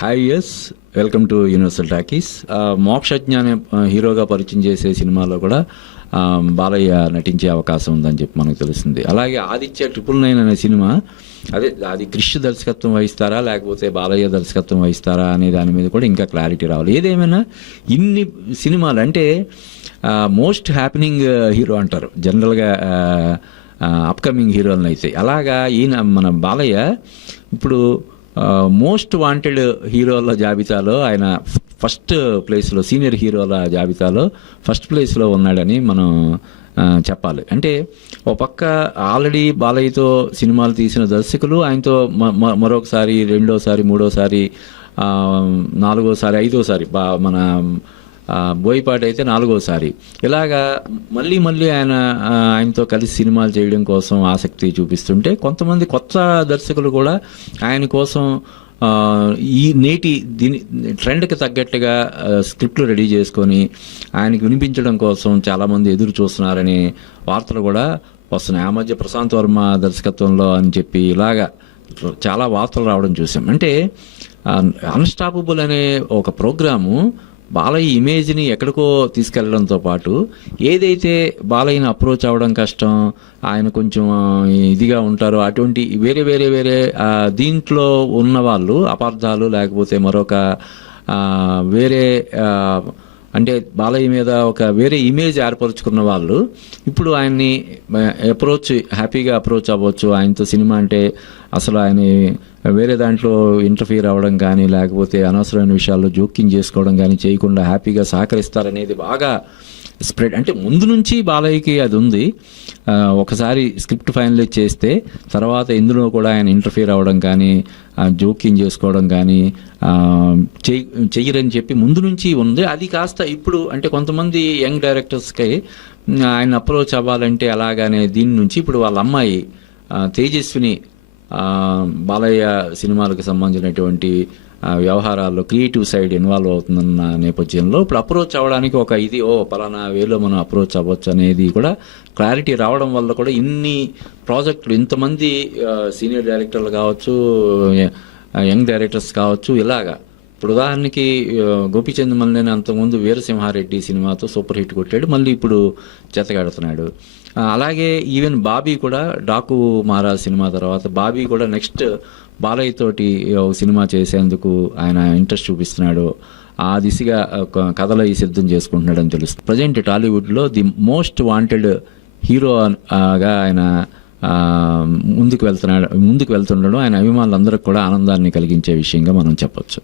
Hi yes, welcome to Universal Talkies. Mokshagna అనే హీరోగా పరిచయం చేసే సినిమాలో కూడా బాలయ్య నటించే అవకాశం ఉందని చెప్పి మనకు తెలుస్తుంది. అలాగే ఆదిత్య 999 అనే సినిమా, అది క్రిష్ దర్శకత్వం వహిస్తారా లేకపోతే బాలయ్య దర్శకత్వం వహిస్తారా అనే దాని మీద కూడా ఇంకా క్లారిటీ రావాలి. ఏదేమైనా ఇన్ని సినిమాలు అంటే మోస్ట్ హ్యాపెనింగ్ హీరో అంటారు జనరల్గా అప్కమింగ్ హీరోలను అయితే. అలాగా ఈయన మన బాలయ్య ఇప్పుడు మోస్ట్ వాంటెడ్ హీరోల జాబితాలో ఆయన ఫస్ట్ ప్లేస్లో, సీనియర్ హీరోల జాబితాలో ఫస్ట్ ప్లేస్లో ఉన్నాడని మనం చెప్పాలి. అంటే ఓ పక్క ఆల్రెడీ బాలయ్యతో సినిమాలు తీసిన దర్శకులు ఆయనతో మరొకసారి, రెండోసారి, మూడోసారి, నాలుగోసారి, ఐదోసారి, మన బోయపాటి అయితే నాలుగోసారి, ఇలాగా మళ్ళీ ఆయనతో కలిసి సినిమాలు చేయడం కోసం ఆసక్తి చూపిస్తుంటే కొంతమంది కొత్త దర్శకులు కూడా ఆయన కోసం ఈ దీని ట్రెండ్కి తగ్గట్టుగా స్క్రిప్ట్లు రెడీ చేసుకొని ఆయనకి వినిపించడం కోసం చాలామంది ఎదురు చూస్తున్నారనే వార్తలు కూడా వస్తున్నాయి. ఆ మధ్య ప్రశాంత్ వర్మ దర్శకత్వంలో అని చెప్పి ఇలాగా చాలా వార్తలు రావడం చూసాం. అంటే అన్స్టాపబుల్ అనే ఒక ప్రోగ్రాము బాలయ్య ఇమేజ్ని ఎక్కడికో తీసుకెళ్లడంతో పాటు, ఏదైతే బాలయ్యని అప్రోచ్ అవ్వడం కష్టం, ఆయన కొంచెం ఇదిగా ఉంటారో అటువంటి వేరే దీంట్లో ఉన్న వాళ్ళు అపార్థాలు లేకపోతే మరొక వేరే అంటే బాలయ్య మీద ఒక వేరే ఇమేజ్ ఏర్పరచుకున్న వాళ్ళు ఇప్పుడు ఆయన్ని హ్యాపీగా అప్రోచ్ అవ్వచ్చు. ఆయనతో సినిమా అంటే అసలు ఆయన వేరే దాంట్లో ఇంటర్ఫియర్ అవ్వడం కానీ లేకపోతే అనవసరమైన విషయాల్లో జోక్యం చేసుకోవడం కానీ చేయకుండా హ్యాపీగా సహకరిస్తారనేది బాగా స్ప్రెడ్. అంటే ముందు నుంచి బాలయ్యకి అది ఉంది. ఒకసారి స్క్రిప్ట్ ఫైనలైజ్ చేస్తే తర్వాత ఇందులో కూడా ఆయన ఇంటర్ఫియర్ అవ్వడం కానీ జోక్యం చేసుకోవడం కానీ చెయ్యరని చెప్పి ముందు నుంచి ఉంది. అది కాస్త ఇప్పుడు అంటే కొంతమంది యంగ్ డైరెక్టర్స్కి ఆయన అప్రోచ్ అవ్వాలంటే అలాగనే దీని నుంచి ఇప్పుడు వాళ్ళ అమ్మాయి తేజస్విని బాలయ్య సినిమాలకు సంబంధించినటువంటి వ్యవహారాల్లో క్రియేటివ్ సైడ్ ఇన్వాల్వ్ అవుతుందన్న నేపథ్యంలో ఇప్పుడు అప్రోచ్ అవ్వడానికి ఒక పలానా వేలో మనం అప్రోచ్ అవ్వచ్చు అనేది కూడా క్లారిటీ రావడం వల్ల కూడా ఇన్ని ప్రాజెక్టులు, ఇంతమంది సీనియర్ డైరెక్టర్లు కావచ్చు, యంగ్ డైరెక్టర్స్ కావచ్చు, ఇలాగా ఇప్పుడు ఉదాహరణకి గోపీచంద్ మల్లేని అంతకుముందు వీరసింహారెడ్డి సినిమాతో సూపర్ హిట్ కొట్టాడు, మళ్ళీ ఇప్పుడు జతగాడుతున్నాడు. అలాగే ఈవెన్ బాబీ కూడా డాకు మహారాజ్ సినిమా తర్వాత బాబీ కూడా నెక్స్ట్ బాలయ్య తోటి సినిమా చేసేందుకు ఆయన ఇంట్రెస్ట్ చూపిస్తున్నాడు. ఆ దిశగా కథలో సిద్ధం చేసుకుంటున్నాడు అని తెలుస్తుంది. ప్రజెంట్ టాలీవుడ్లో ది మోస్ట్ వాంటెడ్ హీరోగా ఆయన ముందుకు వెళ్తుండడం ఆయన అభిమానులందరికీ కూడా ఆనందాన్ని కలిగించే విషయంగా మనం చెప్పొచ్చు.